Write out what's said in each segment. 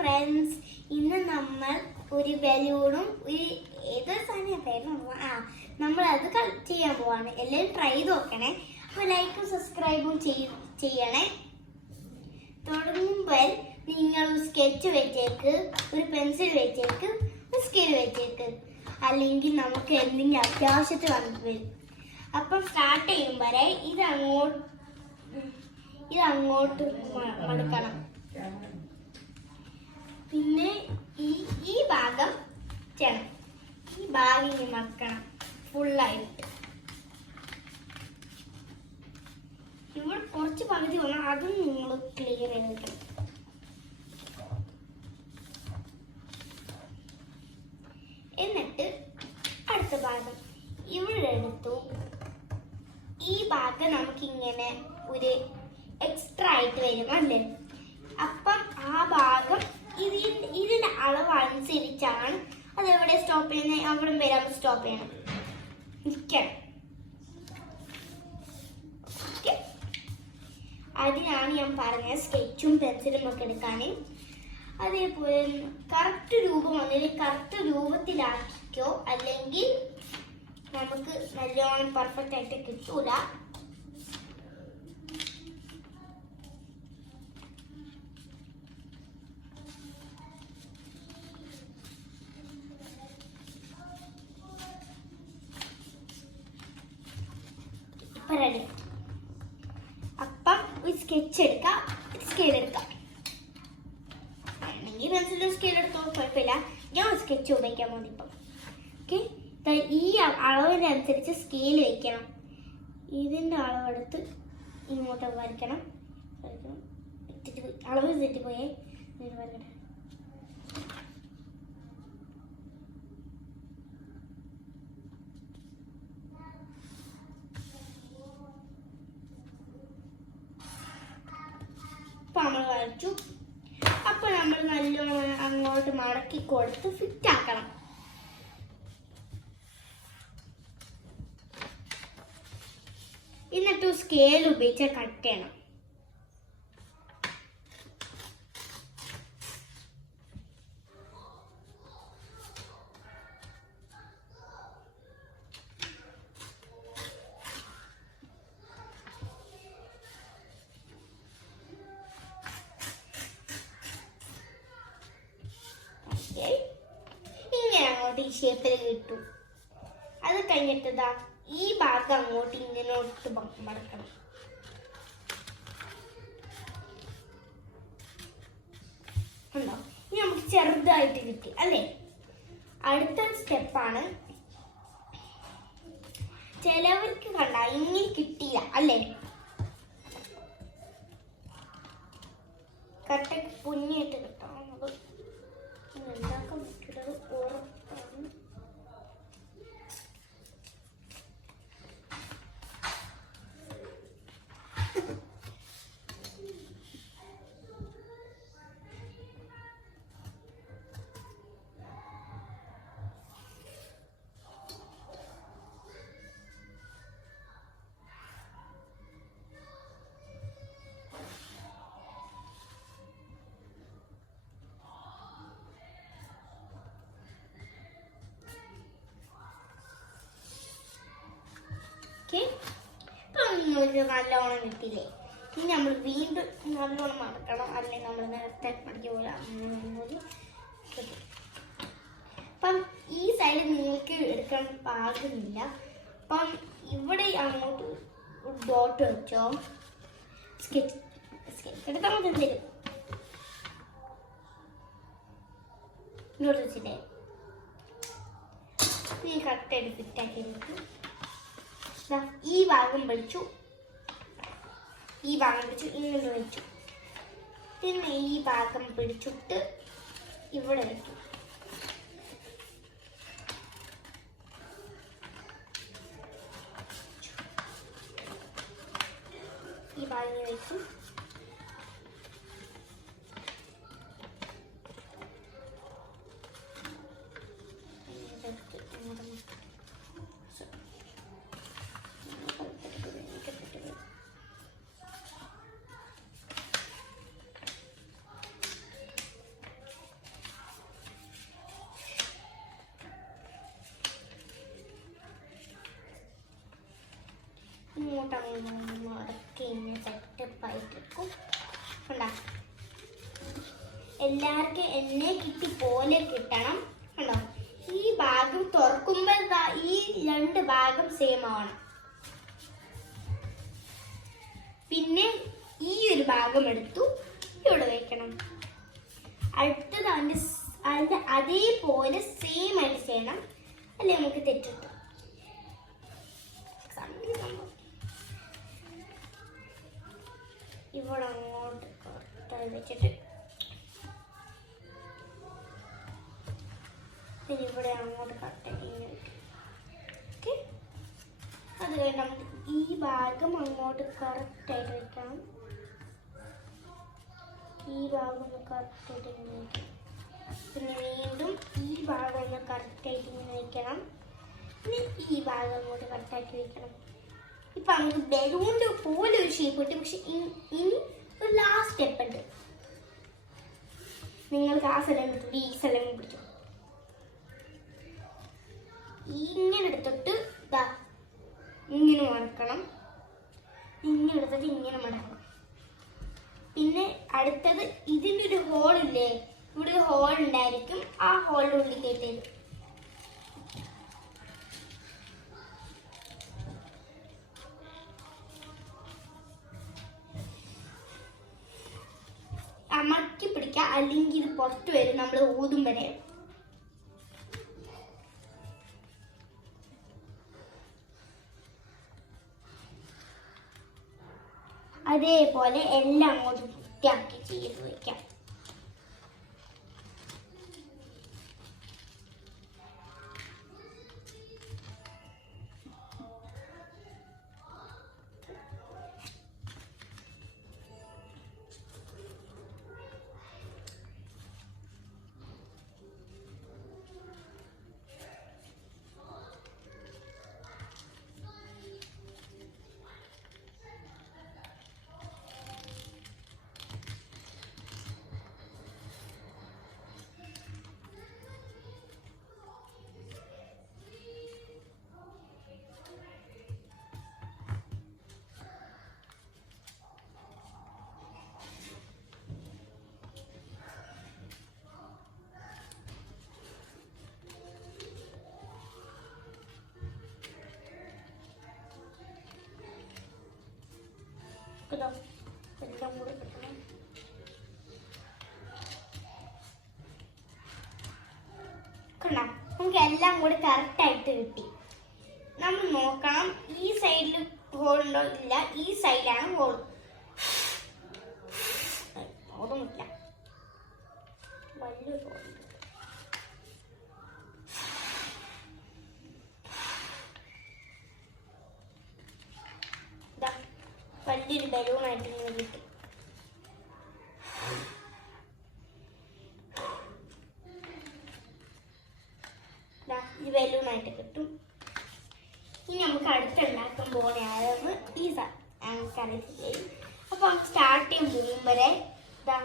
Friends ഇന്ന് നമ്മൾ ഒരു ബലൂണും ഒരു ഏതൊരു സാധനം ആ നമ്മൾ അത് കളക്ട് ചെയ്യാൻ പോവാണ്. എല്ലാവരും ട്രൈ ചെയ്ത് നോക്കണേ. അപ്പോൾ ലൈക്കും സബ്സ്ക്രൈബും ചെയ്യണേ. തുടങ്ങുമ്പോൾ നിങ്ങൾ സ്കെച്ച് വെച്ചേക്ക് ഒരു പെൻസിൽ വെച്ചേക്ക് ഒരു സ്കെയിൽ വെച്ചേക്ക്. അല്ലെങ്കിൽ നമുക്ക് എന്തെങ്കിലും അത്യാവശ്യത്തിൽ വന്നിട്ട് വരും. അപ്പം സ്റ്റാർട്ട് ചെയ്യുമ്പോഴേ ഇത് അങ്ങോട്ട് ഇത് അങ്ങോട്ട് മടക്കണം. പിന്നെ ഈ ഈ ഭാഗം ചെയ്യണം ഈ ഭാഗം ഇങ്ങനെ മറക്കണം. ഫുള്ളായിട്ട് ഇവിടെ കുറച്ച് പകുതി വന്നാൽ അതും നിങ്ങൾ ക്ലിയർ ചെയ്തിട്ട് എന്നിട്ട് അടുത്ത ഭാഗം. ഇവിടെ എടുത്തു. ഈ ഭാഗം നമുക്കിങ്ങനെ ഒരു എക്സ്ട്രാ ആയിട്ട് വരും അല്ലേ അപ്പം ആ ഭാഗം ഇതിന്റെ ഇതിന്റെ അളവ് അനുസരിച്ചാണ് അത് എവിടെ സ്റ്റോപ്പ് ചെയ്യുന്നത് വരാൻ സ്റ്റോപ്പ് ചെയ്യണം നിൽക്കണം അതിനാണ് ഞാൻ പറഞ്ഞത് സ്കെച്ചും പെൻസിലും ഒക്കെ എടുക്കാൻ അതേപോലെ കറക്റ്റ് രൂപം വന്നിട്ട് കറക്റ്റ് രൂപത്തിലാക്കിക്കോ. അല്ലെങ്കിൽ നമുക്ക് നല്ലോണം പെർഫെക്റ്റ് ആയിട്ട് കിട്ടൂല. സ്കെച്ച് എടുക്കാം സ്കെയിൽ എടുക്കാം. അല്ലെങ്കിൽ പെൻസിലും സ്കെയിൽ എടുത്തോ കുഴപ്പമില്ല. ഞാൻ സ്കെച്ച് ഉപയോഗിക്കാൻ പോകുന്നു ഇപ്പം. ഓക്കെ ഈ അളവിനനുസരിച്ച് സ്കെയിൽ വയ്ക്കണം ഇതിന്റെ അളവെടുത്ത് ഇങ്ങോട്ട് വരയ്ക്കണം. വരയ്ക്കണം. അളവ് തെറ്റിപ്പോയേ. ഇത് വരയ്ക്കട്ടെ ഇപ്പൊ നമ്മൾ അപ്പോൾ അപ്പൊ നമ്മൾ നല്ലോണം അങ്ങോട്ട് മടക്കി കൊടുത്ത് ഫിറ്റ് ആക്കണം. എന്നിട്ട് സ്കെയിൽ ഉപയോഗിച്ച് കട്ട് ചെയ്യണം. ഷേപ്പിൽ കിട്ടും അത് കഴിഞ്ഞിട്ടതാ ഈ ഭാഗം അങ്ങോട്ട് ഇങ്ങനോട്ട് മടക്കണം. ഉണ്ടോ ഇനി നമുക്ക് ചെറുതായിട്ട് കിട്ടി അല്ലേ? അടുത്ത സ്റ്റെപ്പാണ് ചിലവർക്ക് കണ്ട ഇങ്ങനെ കിട്ടിയ അല്ലേ? കട്ടക്ക് അത് നിങ്ങൾക്ക് നല്ലോണം കിട്ടിയില്ലേ ഇനി നമ്മൾ വീണ്ടും നല്ലോണം മടക്കണം അല്ലെങ്കിൽ നമ്മൾ നേരത്തെ മടക്കിയ പോലെ പോലെ കിട്ടും അപ്പം ഈ സൈഡിൽ നിങ്ങൾക്ക് എടുക്കാൻ പാകുന്നില്ല അപ്പം ഇവിടെ അങ്ങോട്ട് ഡോട്ട് വെച്ചോ. സ്കെച്ച് സ്കെച്ച് മതി തരും ഇങ്ങോട്ട് വെച്ചിട്ടേ ഈ കട്ട് എടുത്തിട്ടാക്കി ഈ ഭാഗം പിടിച്ചു ഈ ഭാഗം പിടിച്ചു ഇങ്ങനെ വെച്ചു പിന്നെ ഈ ഭാഗം പിടിച്ചിട്ട് ഇവിടെ വെച്ചു ഈ ഭാഗം വെച്ചു അങ്ങോട്ട് മടക്കി ഇങ്ങനെ എല്ലാവർക്കും എന്നെ കിട്ടി പോലെ കിട്ടണം. കണ്ടോ? ഈ ഭാഗം തുറക്കുമ്പോൾ ഈ രണ്ട് ഭാഗം സെയിം ആവണം. പിന്നെ ഈ ഒരു ഭാഗം എടുത്തു ഇവിടെ വെക്കണം. അടുത്തത് അതിന്റെ അതിന്റെ അതേപോലെ സെയിം ആയിട്ട് ചെയ്യണം. അല്ലെ നമുക്ക് തെറ്റിട്ടു? വെച്ചിട്ട്. പിന്നെ ഇവിടെ അങ്ങോട്ട് കട്ട് ഇങ്ങനെ ഓക്കെ അത് നമുക്ക് ഈ ഭാഗം അങ്ങോട്ട് കറക്റ്റായിട്ട് വെക്കാം. ഈ ഭാഗം ഒന്ന് കറക്റ്റായിട്ട് ഇങ്ങനെ പിന്നെ വീണ്ടും ഈ ഭാഗം ഒന്ന് കറക്റ്റായിട്ട് ഇങ്ങനെ വെക്കണം. പിന്നെ ഈ ഭാഗം അങ്ങോട്ട് കറക്റ്റാക്കി വെക്കണം. ഇപ്പം നമുക്ക് ബലൂണിന്റെ പോലെ ഒരു ഷേപ്പ് കിട്ടും. പക്ഷെ ഇനി ഒരു ലാസ്റ്റ് സ്റ്റെപ്പ് ഉണ്ട്. നിങ്ങൾക്ക് ആ സ്ഥലം കിട്ടും ഈ സ്ഥലം പിടിക്കും. ഇങ്ങനെ എടുത്തിട്ട് ഇതാ ഇങ്ങനെ മടക്കണം ഇങ്ങനെ എടുത്തിട്ട് ഇങ്ങനെ മടക്കണം പിന്നെ അടുത്തത് ഇതിന്റെ ഒരു ഹോൾ ഇല്ലേ? ഇവിടെ ഒരു ഹോൾ ഉണ്ടായിരിക്കും. ആ ഹോളിന്റെ ഉള്ളിൽ കയറ്റിയത് അമർത്തി പിടിക്കുക അല്ലെങ്കിൽ ഇത് പുറത്ത് വരും നമ്മൾ ഊതും വരെ. അതേപോലെ എല്ലാം അങ്ങോട്ട് വൃത്തിയാക്കി ചെയ്ത് വയ്ക്കാം എല്ലാം കൂടി കിട്ടണം കണ്ടോ? നമുക്ക് എല്ലാം കൂടി കറക്റ്റ് ആയിട്ട് കിട്ടി. നമ്മൾ നോക്കണം ഈ സൈഡിൽ ഉണ്ടോ ഇല്ല ഈ സൈഡാണ് ഹോൾ ഒന്നുമില്ല വലിയൊരു ഹോൾ ഇതാ വലിയൊരു ബലൂണായിട്ട് ഇങ്ങനെ കിട്ടി ദാ, ഈ ബലൂണായിട്ട് കിട്ടും ഇനി നമുക്ക് അടുത്തുണ്ടാക്കാൻ പോകുന്നതാണ് ഈ നമുക്ക് സ്റ്റാർട്ട് ചെയ്യും മുമ്പരെ ഇതാ.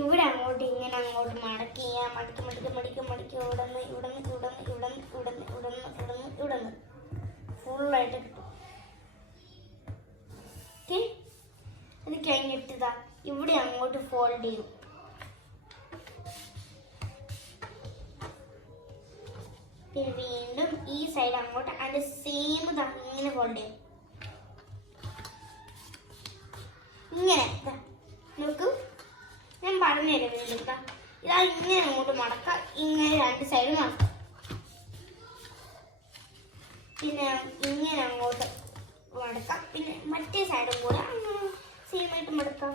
ഇവിടെ അങ്ങോട്ട് ഇങ്ങനെ അങ്ങോട്ട് മടക്കി മടക്കി മടക്കി മടക്കി മടക്കി ഇവിടുന്ന് ഇവിടുന്ന് ഇവിടുന്ന് ഇവിടുന്ന് ഇവിടുന്ന് ഇവിടുന്ന് ഇവിടുന്ന് ഇവിടുന്ന്. ഫുള്ളായിട്ട് കിട്ടും അത് കഴിഞ്ഞിട്ട് ഇവിടെ അങ്ങോട്ട് ഫോൾഡ് ചെയ്യും. പിന്നെ വീണ്ടും ഈ സൈഡ് അങ്ങോട്ട് അതിന്റെ സെയിം ഇങ്ങനെ ഫോൾഡ് ചെയ്യും. ഇങ്ങനെ നോക്കൂ ഞാൻ പറഞ്ഞു തരാം വീണ്ടും. ഇതാ. ഇങ്ങനെ അങ്ങോട്ട് മടക്കാം ഇങ്ങനെ രണ്ട് സൈഡ് മടക്കാം പിന്നെ ഇങ്ങനെ അങ്ങോട്ട് മടക്കാം പിന്നെ മറ്റേ സൈഡും കൂടെ അങ്ങനെ സെയിം ആയിട്ട് മടക്കാം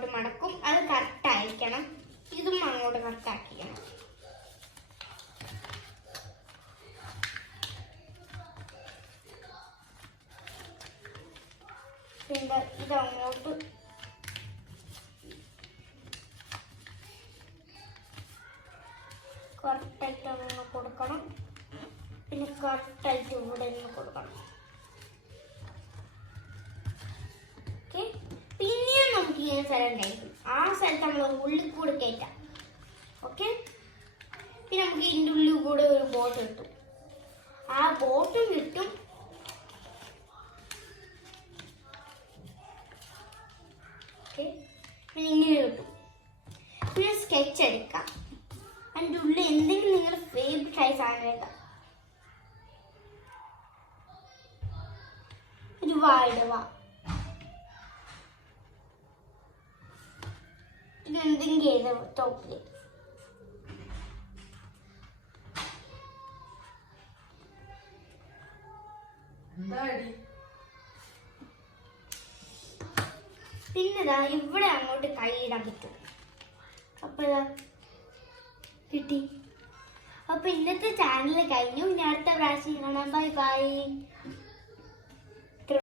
അങ്ങോട്ട് മടക്കും. അത് കറക്റ്റ് ആയിരിക്കണം. ഇതും അങ്ങോട്ട് കട്ടാക്കിക്കണം പിന്നെ ഇതങ്ങോട്ട് കറക്റ്റായിട്ട് അങ്ങനെ കൊടുക്കണം. പിന്നെ കറക്റ്റായിട്ട് ഇവിടെ നിന്ന് കൊടുക്കണം. ഇങ്ങനെ സ്ഥലം ഉണ്ടായിരിക്കും. ആ സ്ഥലത്ത് നമ്മൾ ഉള്ളിൽ കൂടെ കയറ്റാം. ഓക്കെ പിന്നെ നമുക്ക് ഇതിന്റെ ഉള്ളിൽ കൂടെ ഒരു ബോട്ട് കിട്ടും. ആ ബോട്ടും കിട്ടും. ഓക്കെ പിന്നെ ഇങ്ങനെ കിട്ടും. പിന്നെ സ്കെച്ച് എടുക്കാം. അതിന്റെ ഉള്ളിൽ എന്തെങ്കിലും നിങ്ങളുടെ ഫേവറേറ്റ് ആയ സാധനം എടുക്കാം ഒരു വാ. ഇടുക ഇത് എന്തെങ്കിലും ചെയ്ത ടോപ്പിൽ പിന്നെ ദാ ഇവിടെ അങ്ങോട്ട് കൈയിടാൻ പറ്റും. അപ്പൊ ഇതാ കിട്ടി. അപ്പൊ ഇന്നത്തെ ചാനൽ കഴിഞ്ഞു. ഇനി അടുത്ത പ്രാവശ്യം കാണാം. Bye bye